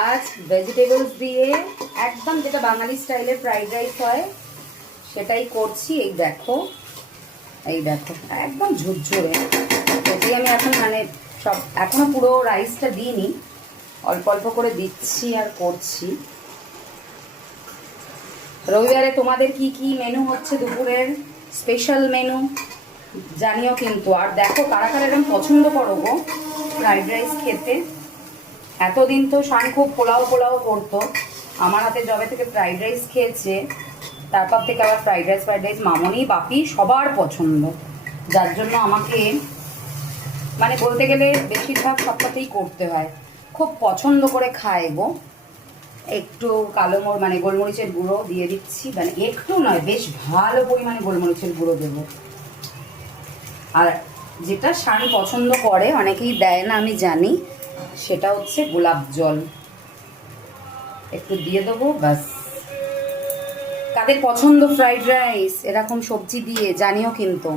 আজ ভেজিটেবলস দিয়ে একদম যেটা বাঙালি স্টাইলে ফ্রাইড রাইস হয় সেটাই করছি। এই দেখো একদম ঝুরঝুরে। এটাই আমি এখন মানে সব এখনো পুরো রাইসটা দিইনি, অল্প অল্প করে দিচ্ছি আর করছি। রবিবারে তোমাদের কি কি মেনু হচ্ছে, দুপুরের স্পেশাল মেনু জানিও কিন্তু। আর দেখো কারা কারা এরকম পছন্দ করো গো ফ্রাইড রাইস খেতে। এতদিন তো শান খুব পোলাও পোলাও করতো, আমার হাতে যবে থেকে ফ্রাইড রাইস খেয়েছে তারপর থেকে আবার ফ্রাইড রাইস মামনি বাপি সবার পছন্দ, যার জন্য আমাকে মানে বলতে গেলে বেশিরভাগ সপ্তাহতেই করতে হয়। খুব পছন্দ করে খায় গো। একটু কালো মানে গোলমরিচের গুঁড়ো দিয়ে দিচ্ছি, মানে একটু নয় বেশ ভালো পরিমাণে গোলমরিচের গুঁড়ো দেবো। আর যেটা শান পছন্দ করে, অনেকেই দেয় না আমি জানি, সেটা হচ্ছে গোলাপ জল একটু দিয়ে দেবো ব্যাস। কাদের পছন্দ ফ্রাইড রাইস এরকম সবজি দিয়ে জানিও কিন্তু।